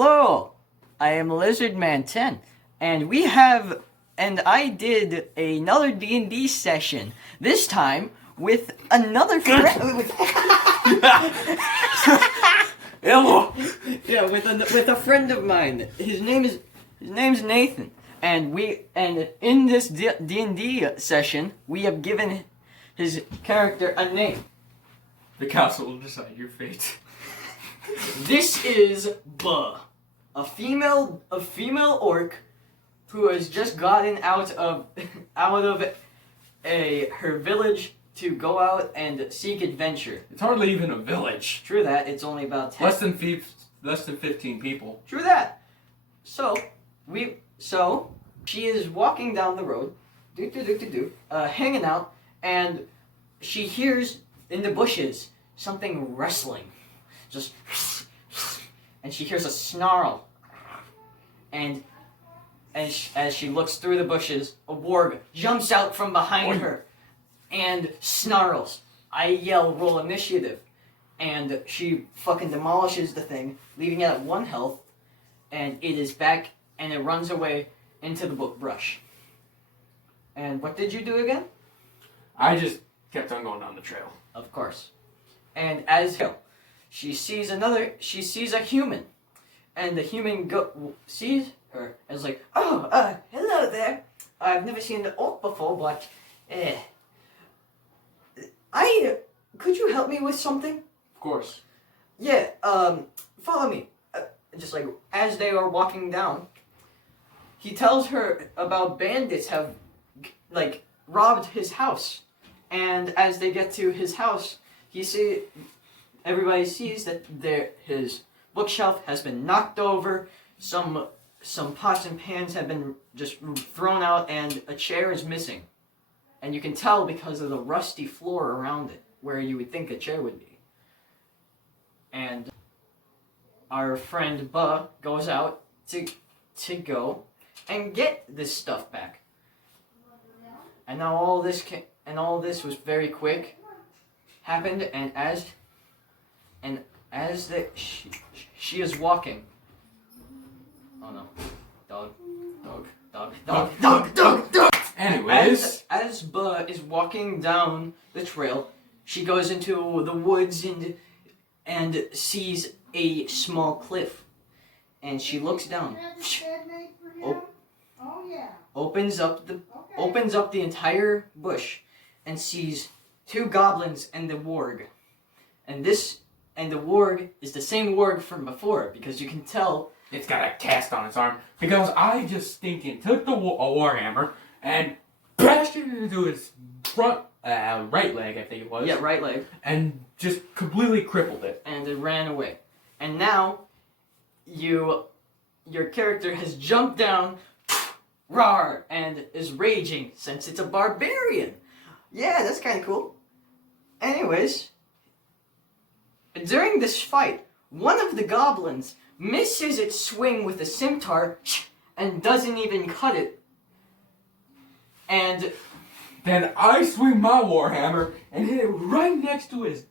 Hello, I am Lizardman10, and I did another D&D session, this time with another friend. Hello. Yeah, with a friend of mine. His name's Nathan, and in this D&D session, we have given his character a name. The council will decide your fate. This is Bhuh, a female orc who has just gotten out of her village to go out and seek adventure. It's hardly even a village. True that. It's only about 10. Less than 15 people. True that. So she is walking down the road, hanging out, and she hears in the bushes something rustling. Just, and she hears a snarl, and as she looks through the bushes, a warg jumps out from behind her and snarls. I yell, roll initiative, and she fucking demolishes the thing, leaving it at 1 health, and it is back, and it runs away into the brush. And what did you do again? I just kept on going down the trail. Of course. And as she sees a human, and the human sees her and is like, "Oh, hello there. I've never seen an orc before, but could you help me with something?" Of course. Yeah, follow me. Just like as they are walking down, he tells her about bandits have robbed his house, and as they get to his house, everybody sees that his bookshelf has been knocked over, some pots and pans have been just thrown out, and a chair is missing. And you can tell because of the rusty floor around it, where you would think a chair would be. And our friend Bhuh goes out to go and get this stuff back. And now all this was very quick, happened, and as she is walking. Oh no. Dog. Anyways. As Bhuh is walking down the trail, she goes into the woods and sees a small cliff. And she looks down. Opens up the entire bush and sees 2 goblins and the warg. And the warg is the same warg from before, because you can tell It's got a cast on its arm. Because I just stinking took a warhammer and bashed it into its front right leg, I think it was. Yeah, right leg. And just completely crippled it. And it ran away. And now your character has jumped down, roar, and is raging since it's a barbarian. Yeah, that's kind of cool. Anyways, during this fight, one of the goblins misses its swing with a scimitar and doesn't even cut it. And then I swing my warhammer and hit it right next to his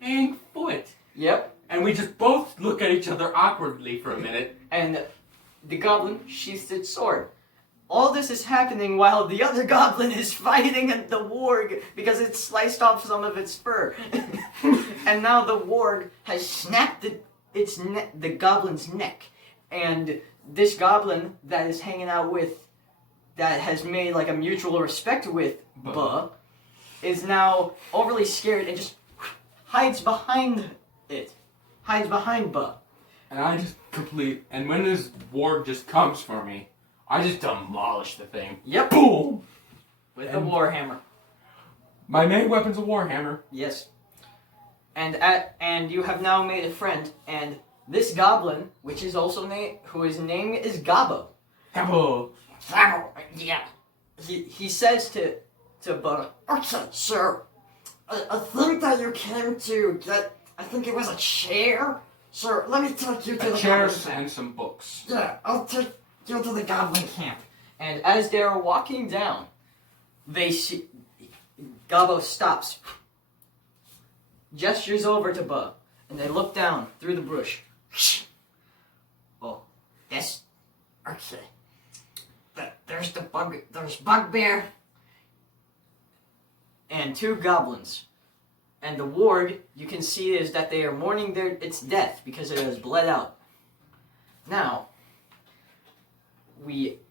dang foot. Yep. And we just both look at each other awkwardly for a minute. And the goblin sheaths its sword. All this is happening while the other goblin is fighting at the warg because it sliced off some of its fur. And now the warg has snapped the goblin's neck. And this goblin that is hanging out with, that has made like a mutual respect with Bhuh, is now overly scared and just hides behind it. Hides behind Bhuh. And I just and when this warg just comes for me, I just demolish the thing. Yep. Boom! With a warhammer. My main weapon's a warhammer. Yes. And you have now made a friend, and this goblin, which is also whose name is Gobbo. Gobbo. Yeah. He says to Bhuh, "Okay, sir. I think that you came to get, I think it was a chair? Sir, let me take you to the chair goblin and some books. Yeah, I'll take you to the goblin camp." And as they're walking down, they see Gobbo stops, gestures over to Bhuh, and they look down through the bush. Oh, Okay. There's Bugbear and 2 goblins. And the ward, you can see, is that they are mourning its death because it has bled out. Now,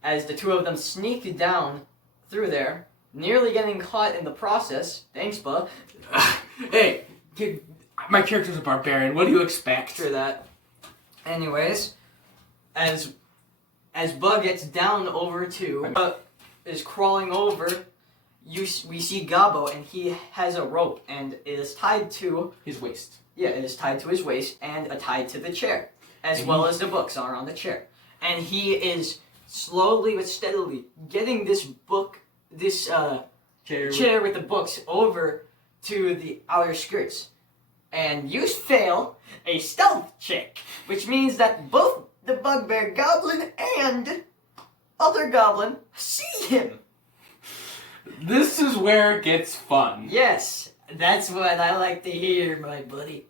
as the 2 of them sneak down through there, nearly getting caught in the process. Thanks, Bub. Hey, my character's a barbarian. What do you expect? After that. Anyways, as Bug gets down over to, is crawling over, we see Gobbo, and he has a rope, and it is tied to his waist. Yeah, it is tied to his waist and tied to the chair, as well as the books are on the chair. And he is slowly but steadily getting this chair with the books over to the outer skirts. And you fail a stealth check, which means that both the Bugbear Goblin and other Goblin see him. This is where it gets fun. Yes, that's what I like to hear, my buddy.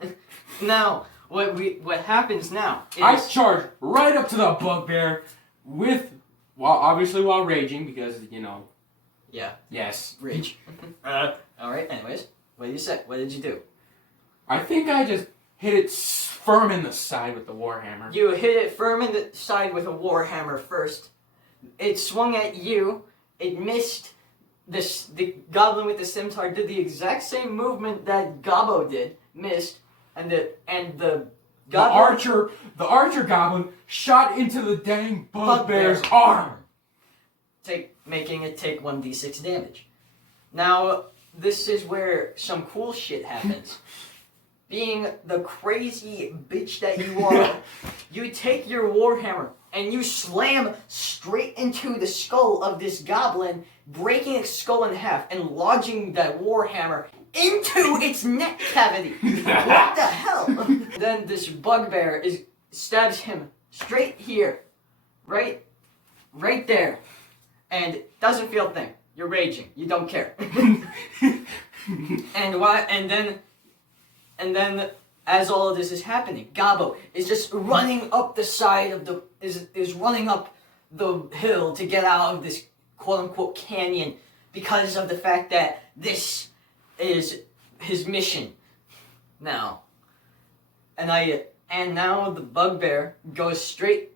Now, what happens now is... I charge right up to the Bugbear obviously while raging, because, you know... Yeah. Yes. Rage. Alright, anyways, what did you say? What did you do? I think I just hit it firm in the side with the Warhammer. You hit it firm in the side with a Warhammer first. It swung at you. It missed. The Goblin with the Scimitar did the exact same movement that Gobbo did. Missed. And the Goblin... The Archer Goblin shot into the dang Bugbear's arm. Making it take 1d6 damage. Now, this is where some cool shit happens. Being the crazy bitch that you are, you take your Warhammer and you slam straight into the skull of this goblin, breaking its skull in half and lodging that Warhammer into its neck cavity. What the hell? Then this Bugbear stabs him straight here, right there, and doesn't feel a thing. You're raging. You don't care. And then, as all of this is happening, Gobbo is just running up the side of is running up the hill to get out of this quote-unquote canyon because of the fact that this is his mission. Now, and now the Bugbear goes straight.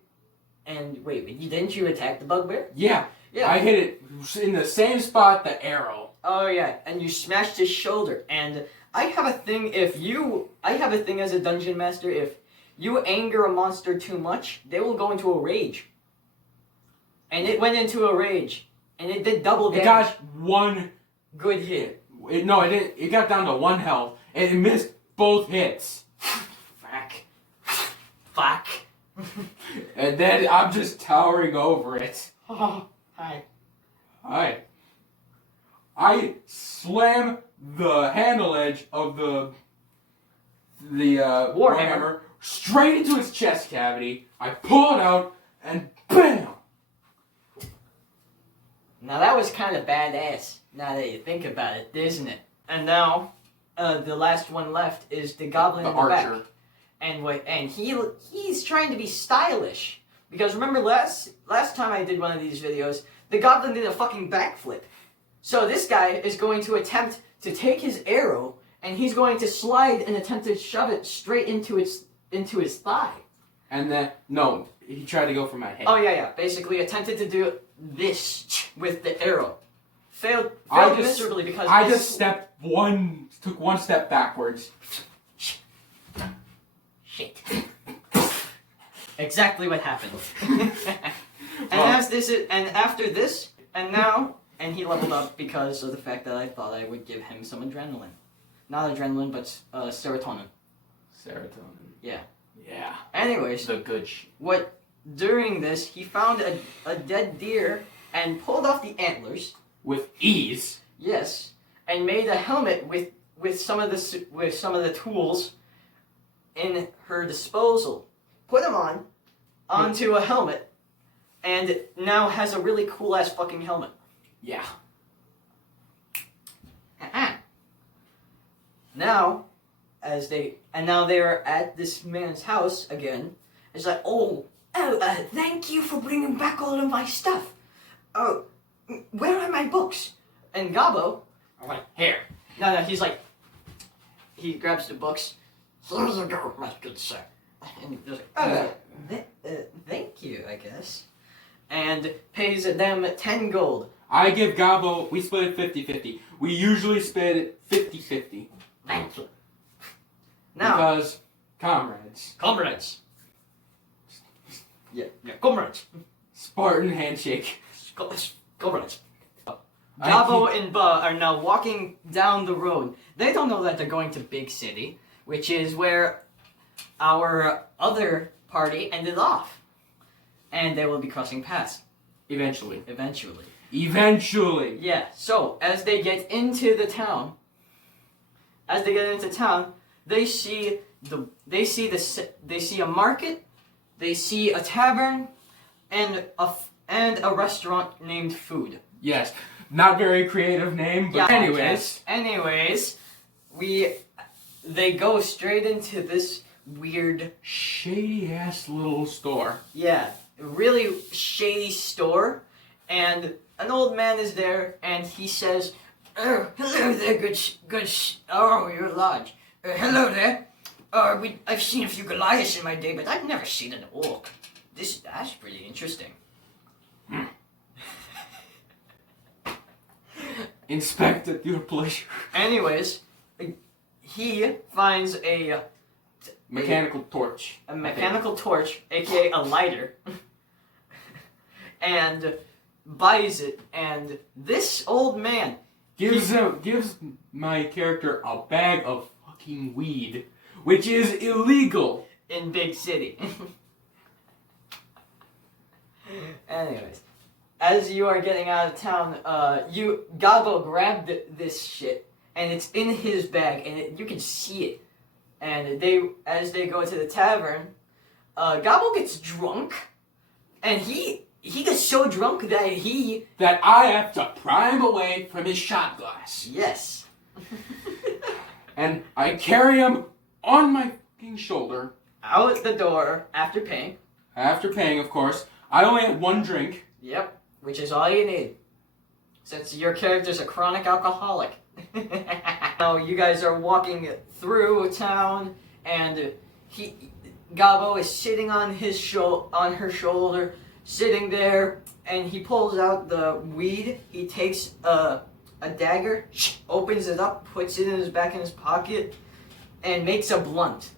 And wait, didn't you attack the Bugbear? Yeah. Yeah. I hit it in the same spot, the arrow. Oh yeah, and you smashed his shoulder. And I have a thing as a dungeon master, if you anger a monster too much, they will go into a rage. And it went into a rage. And it did double damage. It got one good hit. It didn't. It got down to 1 health, and it missed both hits. Fuck. And then I'm just towering over it. Oh, hi. I slam the handle edge of the Warhammer straight into its chest cavity. I pull it out, and BAM! Now that was kind of badass, now that you think about it, isn't it? And now, the last one left is the Goblin in the Archer. back. And he's trying to be stylish. Because remember last time I did one of these videos, the Goblin did a fucking backflip. So this guy is going to attempt to take his arrow, and he's going to slide and attempt to shove it straight into his thigh. And then, no, he tried to go for my head. Oh yeah. Basically attempted to do this with the arrow. Failed miserably because I just took one step backwards. Shit. Exactly what happened. And he leveled up because of the fact that I thought I would give him some adrenaline. Not adrenaline, but serotonin. Serotonin. Yeah. Yeah. Anyways, the good shit. During this, he found a dead deer and pulled off the antlers. With ease. Yes. And made a helmet with some of the tools in her disposal. Put them onto a helmet, and now has a really cool ass fucking helmet. Yeah. Now they are at this man's house again. It's like, oh, a Thank you for bringing back all of my stuff. Oh, where are my books? And Gobbo, I'm like, here. No, he's like, he grabs the books. Here you go, my good sir. And he's like, thank you, I guess. And pays them 10 gold. I give Gobbo, we split it 50-50. We usually split it 50-50. Thank you. Now, because comrades. Comrades. Yeah, comrades. Spartan handshake. Comrades. Gobbo and Bhuh are now walking down the road. They don't know that they're going to Big City, which is where our other party ended off. And they will be crossing paths. Eventually. Eventually. Yeah, so as they get into the town, they see a market, they see a tavern, and a restaurant named Food. Yes, not very creative name, but yeah, anyways, they go straight into this weird, shady ass little store. Yeah, really shady store, and an old man is there, and he says, "Oh, hello there, you're large. Hello there. I've seen a few Goliaths in my day, but I've never seen an orc. That's pretty interesting." Inspect at your pleasure. Anyways, he finds a mechanical torch. A mechanical torch, aka a lighter, and buys it. And this old man gives my character a bag of fucking weed, which is illegal in Big City. Anyways, as you are getting out of town, Gobbo grabbed this shit, and it's in his bag, and you can see it. And as they go to the tavern, Gobbo gets drunk, and he gets so drunk that I have to pry him away from his shot glass. Yes. And I carry him on my fucking shoulder. Out the door after paying. After paying, of course. I only had one drink. Yep, which is all you need. Since your character's a chronic alcoholic. Now you guys are walking through town, and Gobbo is sitting on her shoulder, sitting there, and he pulls out the weed. He takes a dagger, opens it up, puts it back in his pocket, and makes a blunt.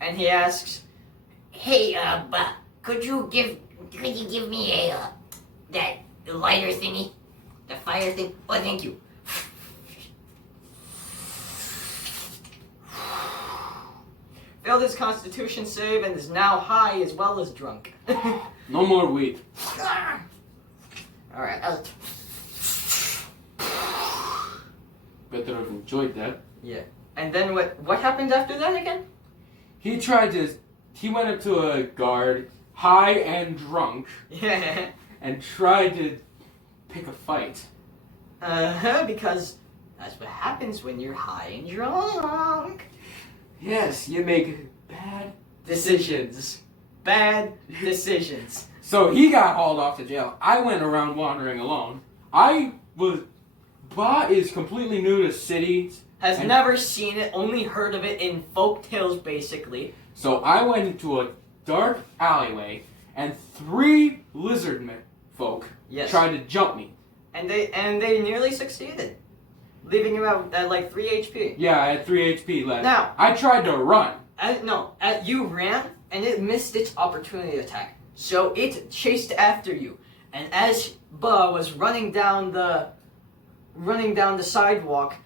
And he asks, "Hey, Bhuh, could you give me that lighter thingy, the fire thing? Oh, thank you." Failed his constitution save and is now high as well as drunk. No more weed. Alright. Better have enjoyed that. Yeah. And then what happened after that again? He went up to a guard, high and drunk, Yeah. and tried to pick a fight. Because that's what happens when you're high and drunk. Yes, you make bad Decisions. Bad decisions. So he got hauled off to jail. I went around wandering alone. Bhuh is completely new to cities. Has never seen it, only heard of it in folk tales, basically. So I went into a dark alleyway, and 3 lizard folk tried to jump me. And they nearly succeeded, leaving you out at like 3 HP. Yeah, I had 3 HP left. Now I tried to run. You ran, and it missed its opportunity attack. So it chased after you, and as Bhuh was running down the sidewalk,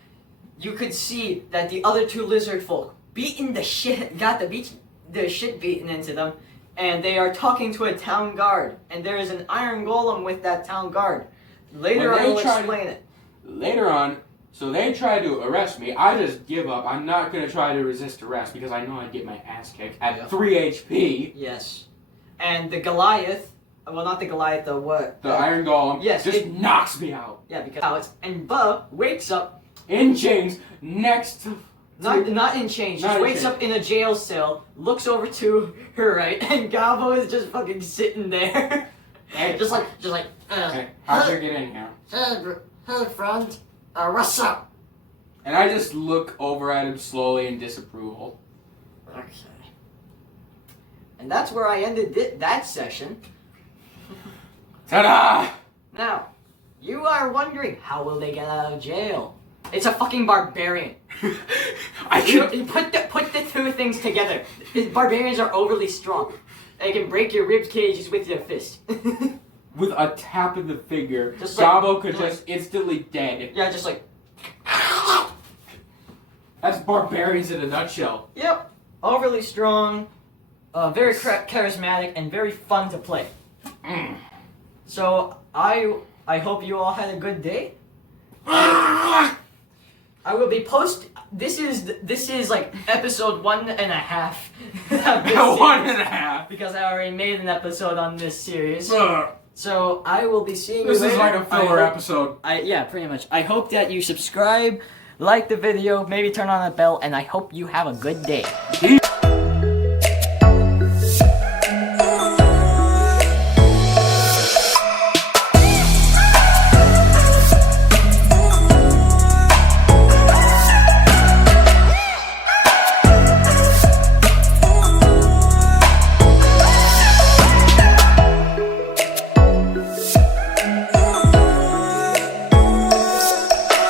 you could see that the other 2 lizard folk got the shit beaten into them, and they are talking to a town guard, and there is an iron golem with that town guard. Later I will explain it. Later on, so they tried to arrest me. I just give up. I'm not going to try to resist arrest because I know I'd get my ass kicked at 3 HP. Yes. And the Goliath, well, not the Goliath, the what? The Iron Golem just knocks me out. Yeah, because and Bhuh wakes up in chains next to Not in chains. She Not in wakes chains. up in a jail cell, looks over to her right, and Gobbo is just fucking sitting there. just like, Hey, how'd you get in here? hey, friend, what's up? And I just look over at him slowly in disapproval. Okay. And that's where I ended that session. Ta-da! Now, you are wondering, how will they get out of jail? It's a fucking barbarian. I can. You put the two things together. Barbarians are overly strong. They can break your rib cages with their fist. With a tap of the finger, Just like- Gobbo could like- just instantly dead. Yeah, just like, That's barbarians in a nutshell. yep, overly strong, very charismatic, and very fun to play. So I hope you all had a good day. I will be This is like episode 1.5. of this One series, and a half. because I already made an episode on this series. Ugh. So I will be seeing you This later. is like a filler I hope- episode. Yeah, pretty much. I hope that you subscribe, like the video, maybe turn on the bell, and I hope you have a good day.